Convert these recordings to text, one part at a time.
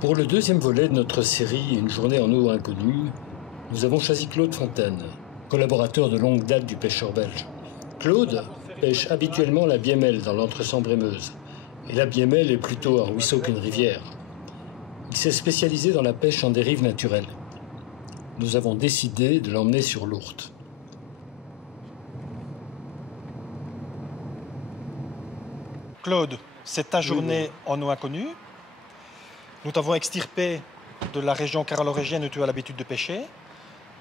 Pour le deuxième volet de notre série Une journée en eau inconnue, nous avons choisi Claude Fontaine, collaborateur de longue date du pêcheur belge. Claude pêche habituellement la biémelle dans l'Entre-Sambre-et-Meuse. Et la biémelle est plutôt un ruisseau qu'une rivière. Il s'est spécialisé dans la pêche en dérive naturelle. Nous avons décidé de l'emmener sur l'Ourthe. Claude, c'est ta journée en eau inconnue. Nous t'avons extirpé de la région carolorégienne où tu as l'habitude de pêcher.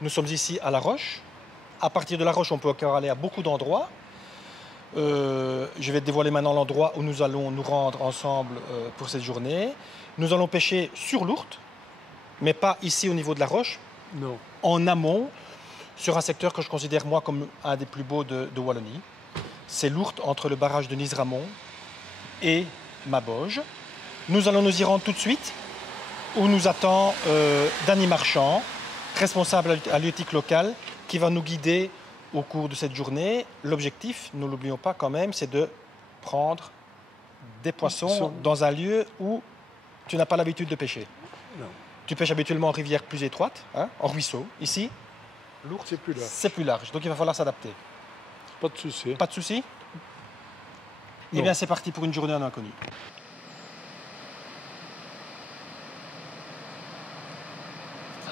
Nous sommes ici à La Roche. À partir de La Roche, on peut encore aller à beaucoup d'endroits. Je vais te dévoiler maintenant l'endroit où nous allons nous rendre ensemble pour cette journée. Nous allons pêcher sur l'Ourthe, mais pas ici au niveau de La Roche. Non. En amont, sur un secteur que je considère moi comme un des plus beaux de Wallonie. C'est l'Ourthe entre le barrage de Nice-Ramon et Maboge. Nous allons nous y rendre tout de suite, où nous attend Danny Marchand, responsable à l'halieutique locale, qui va nous guider au cours de cette journée. L'objectif, ne l'oublions pas quand même, c'est de prendre des poissons dans un lieu où tu n'as pas l'habitude de pêcher. Non. Tu pêches habituellement en rivière plus étroite, hein, en ruisseau. Ici, l'Ourthe, c'est plus large. C'est plus large, donc il va falloir s'adapter. Pas de souci. Pas de souci? Eh bien, c'est parti pour une journée en inconnu.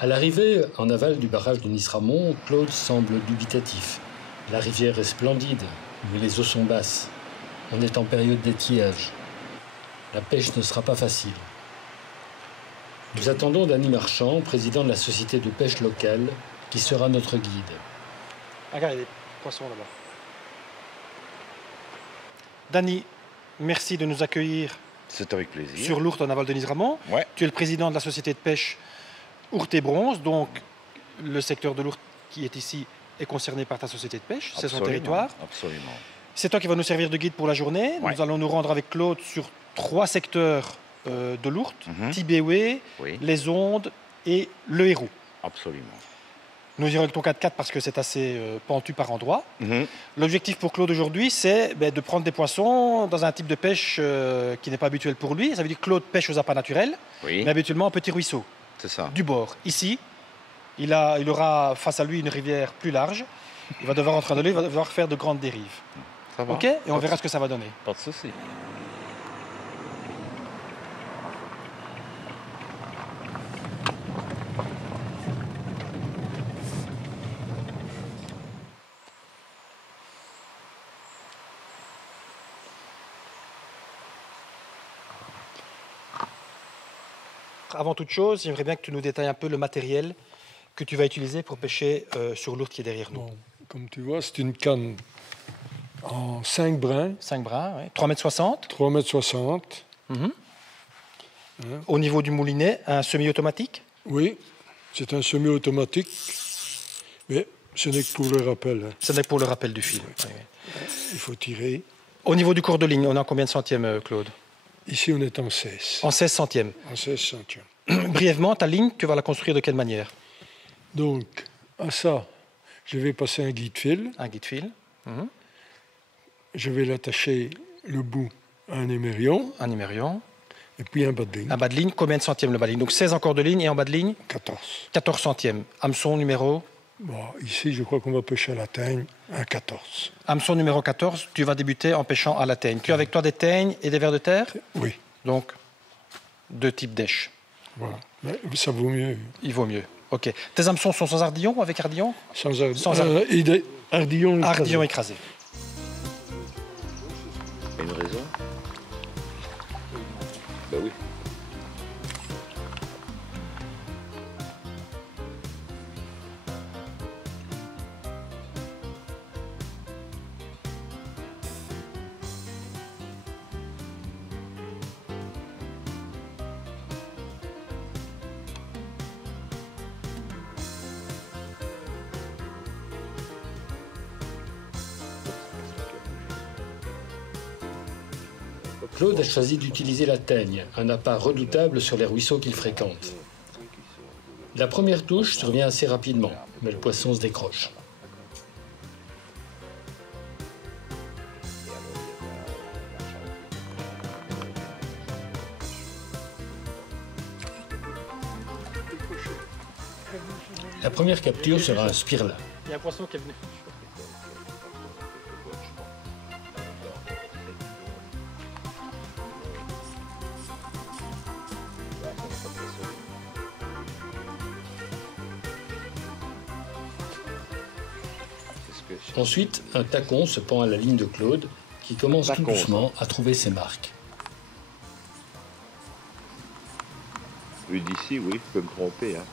À l'arrivée, en aval du barrage de Nice-Ramon, Claude semble dubitatif. La rivière est splendide, mais les eaux sont basses. On est en période d'étiage. La pêche ne sera pas facile. Nous attendons Danny Marchand, président de la société de pêche locale, qui sera notre guide. Regarde, il y a des poissons là-bas. Danny, merci de nous accueillir. C'est avec plaisir. Sur l'Ourthe en aval de Nice-Ramon. Ouais. Tu es le président de la société de pêche Ourthe et Bronze, donc le secteur de l'Ourthe qui est ici est concerné par ta société de pêche, c'est son territoire. Absolument. C'est toi qui vas nous servir de guide pour la journée. Ouais. Nous allons nous rendre avec Claude sur 3 secteurs de l'Ourthe, Tibéoué, les Ondes et le Héroux. Absolument. Nous irons avec ton 4x4 parce que c'est assez pentu par endroits. L'objectif pour Claude aujourd'hui, c'est de prendre des poissons dans un type de pêche qui n'est pas habituel pour lui. Ça veut dire que Claude pêche aux appâts naturels, mais habituellement en petits ruisseaux. C'est ça. Du bord. Ici, il aura face à lui une rivière plus large. Il va devoir entrer dans l'eau, il va devoir faire de grandes dérives. Ça va. OK? Et on verra ce que ça va donner. Pas de souci. Avant toute chose, j'aimerais bien que tu nous détailles un peu le matériel que tu vas utiliser pour pêcher sur l'Ourthe qui est derrière nous. Bon, comme tu vois, c'est une canne en 5 brins. 5 brins, oui. 3,60 m. 3,60 m. Au niveau du moulinet, un semi-automatique? Oui, c'est un semi-automatique, mais ce n'est que pour le rappel. Ce n'est que pour le rappel du fil. Oui. Il faut tirer. Au niveau du cours de ligne, on est en combien de centièmes, Claude? Ici, on est en 16. En 16 centièmes. En 16 centièmes. Brièvement, ta ligne, tu vas la construire de quelle manière? Donc, à ça, je vais passer un guide-fil. Un guide-fil. Je vais l'attacher le bout à un émerion. Un émerion. Et puis un bas de ligne. Un bas de ligne, combien de centièmes le bas de ligne? Donc 16 en corps de ligne et en bas de ligne? 14. 14 centièmes. Hameçon numéro? Bon, ici, je crois qu'on va pêcher à la teigne, un 14. Hameçon numéro 14, tu vas débuter en pêchant à la teigne. Tu as avec toi des teignes et des vers de terre? Oui. Donc, 2 types d'èches. Voilà. Mais ça vaut mieux. Il vaut mieux. OK. Tes hameçons sont sans ardillon ou avec ardillon? Sans ardillon. Et des ardillons écrasés. Ardillon écrasé. Il y a une raison? Ben oui. Claude a choisi d'utiliser la teigne, un appât redoutable sur les ruisseaux qu'il fréquente. La première touche survient assez rapidement, mais le poisson se décroche. La première capture sera un spirlin. Il y a un poisson qui est venu. Ensuite, un tacon se pend à la ligne de Claude, qui commence tout Tacon, doucement à trouver ses marques. Vu d'ici, oui, je peux me tromper. Hein.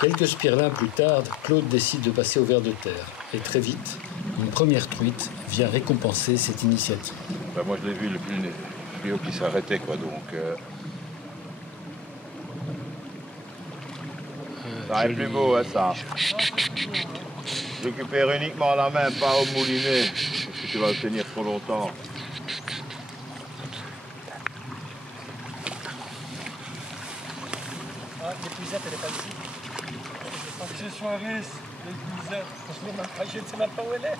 Quelques spirlins plus tard, Claude décide de passer au ver de terre. Et très vite, une première truite vient récompenser cette initiative. Ben moi, je l'ai vu le plus haut qui s'arrêtait, quoi. Donc, ça est plus beau, hein, ça. Je récupère uniquement la main, pas au moulinet, parce que tu vas le tenir trop longtemps. Ah, l'épuisette, elle est pas ici. Accessoiriste, l'épuisette. Je ne sais même pas où elle est.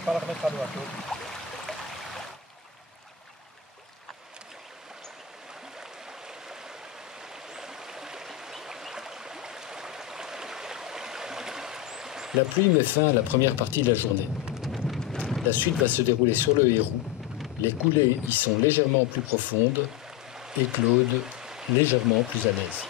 On va la remettre à l'eau, Claude. La pluie met fin à la première partie de la journée. La suite va se dérouler sur le Héroux. Les coulées y sont légèrement plus profondes et Claude légèrement plus à l'aise.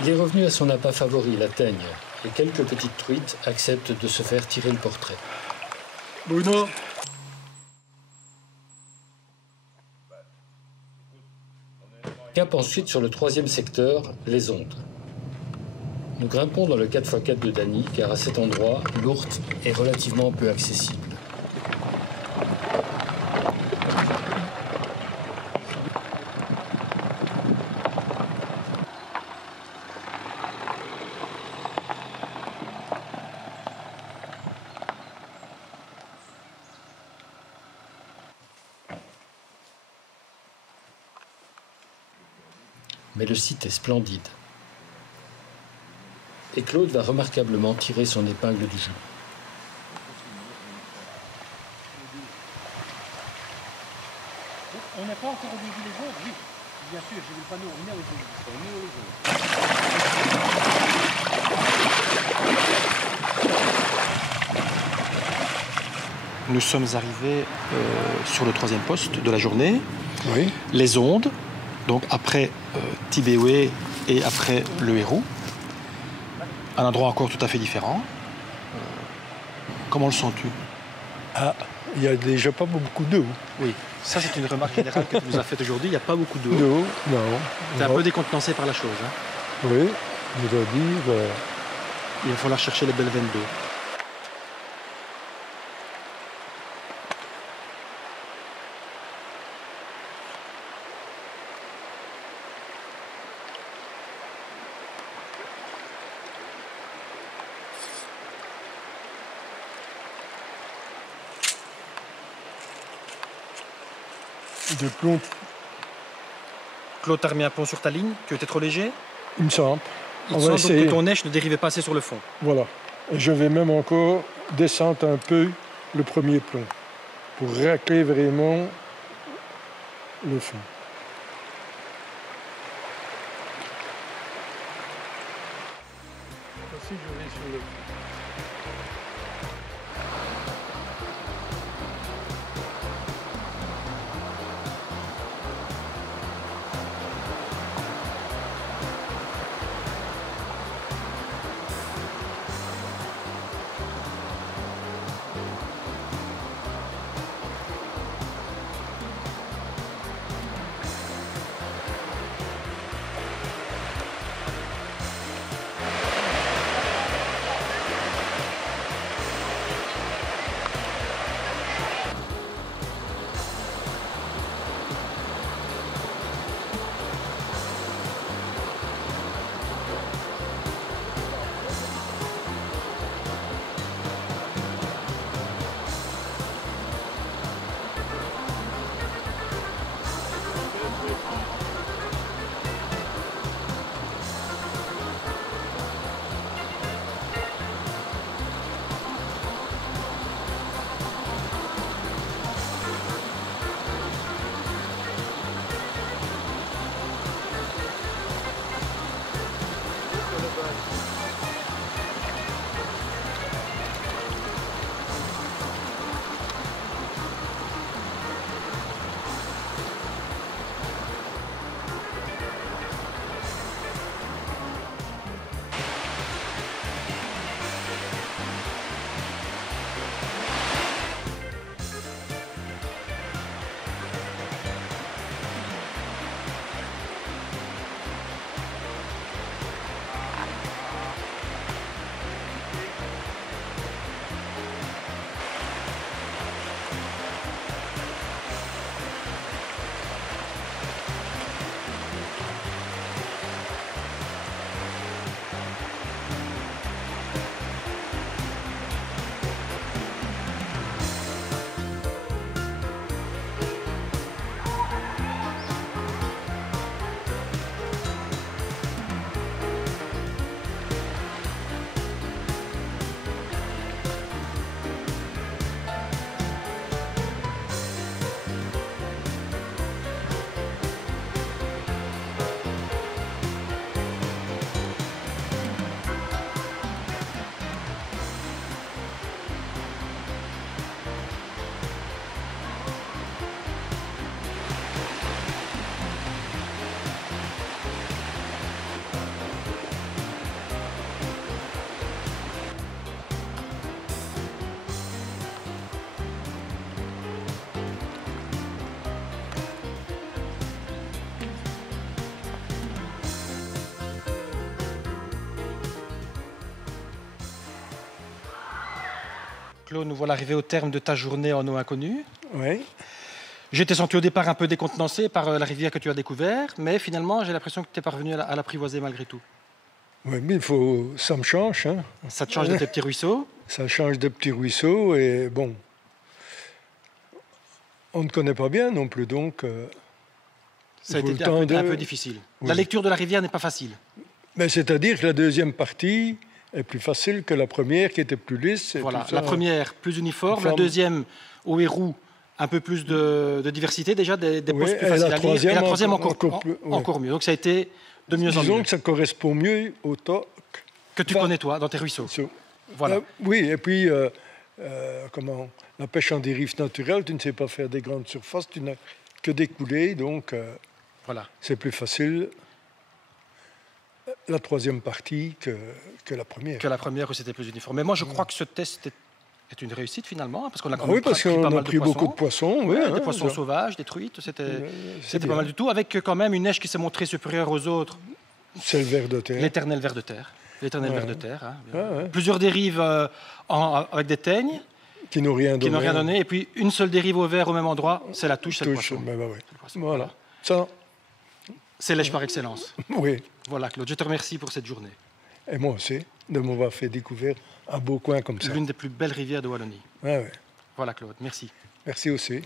Il est revenu à son appât favori, la teigne, et quelques petites truites acceptent de se faire tirer le portrait. Bruno, Cap ensuite sur le troisième secteur, les ondes. Nous grimpons dans le 4x4 de Dany, car à cet endroit, l'ourte est relativement peu accessible. Mais le site est splendide. Et Claude va remarquablement tirer son épingle du jeu. On n'a pas encore vu les autres, oui. Bien sûr, j'ai vu le panneau, on est aux autres. Nous sommes arrivés sur le troisième poste de la journée. oui, Les ondes, donc après Tibéoué et après le Héroux. Un endroit encore tout à fait différent. Comment le sens-tu? ah, il n'y a déjà pas beaucoup d'eau. Oui, ça c'est une remarque générale que tu nous as faite aujourd'hui. Il n'y a pas beaucoup d'eau. D'eau, non. Tu es un Non. peu décontenancé par la chose. Hein. Oui, je dois dire, Il va falloir chercher les belles veines d'eau. De plomb, Claude, t'as remis un plomb sur ta ligne, que t'es trop léger. il me semble. Il On te va semble donc essayer. que ton neige ne dérivait pas assez sur le fond. Voilà. Et je vais même encore descendre un peu le premier plomb pour racler vraiment le fond. Voici, je vais sur le fond. Claude, nous voilà arrivés au terme de ta journée en eau inconnue. Oui. J'étais senti au départ un peu décontenancé par la rivière que tu as découvert, mais finalement, j'ai l'impression que tu es parvenu à l'apprivoiser malgré tout. Oui, mais ça me change. Hein. Ça te change de tes petits ruisseaux. Ça change de petits ruisseaux et bon, on ne connaît pas bien non plus, donc Ça a il faut été le temps un de- peu difficile. Oui. La lecture de la rivière n'est pas facile. Mais c'est-à-dire que la deuxième partie est plus facile que la première qui était plus lisse. et Voilà, tout ça. la première plus uniforme, la Forme. deuxième au Hérou un peu plus de diversité déjà, des Oui, postes plus et la faciles à lire, et troisième la troisième encore, encore plus, oui. encore mieux. Donc ça a été de mieux en Disons mieux que ça correspond mieux au TOC. que tu Enfin, connais toi dans tes ruisseaux. Voilà. Oui, et puis comment, la pêche en dérive naturelle, tu ne sais pas faire des grandes surfaces, tu n'as que des coulées, donc Voilà. c'est plus facile la troisième partie que la première. Que la première où c'était plus uniforme. Mais moi je crois que ce test est une réussite finalement, parce qu'on a quand Ah même oui, parce pris pas qu'on a mal pris beaucoup de poissons. Oui, Ouais, hein, des poissons ça. sauvages, des truites, c'était C'est pas bien. mal du tout, avec quand même une neige qui s'est montrée supérieure aux autres, C'est le ver de terre. l'éternel ver de terre. L'éternel Ouais. ver de terre. Hein. Ouais, ouais. Plusieurs dérives avec des teignes Qui n'ont rien donné. qui n'ont rien donné, et puis une seule dérive au vert au même endroit, c'est la touche, c'est le Touche, poisson. mais bah ouais. Le poisson. Voilà. Ça, C'est lèche par excellence. oui. Voilà Claude, je te remercie pour cette journée. Et moi aussi, de m'avoir fait découvrir un beau coin comme ça. L'une des plus belles rivières de Wallonie. Ouais, ouais. Voilà Claude, merci. Merci aussi.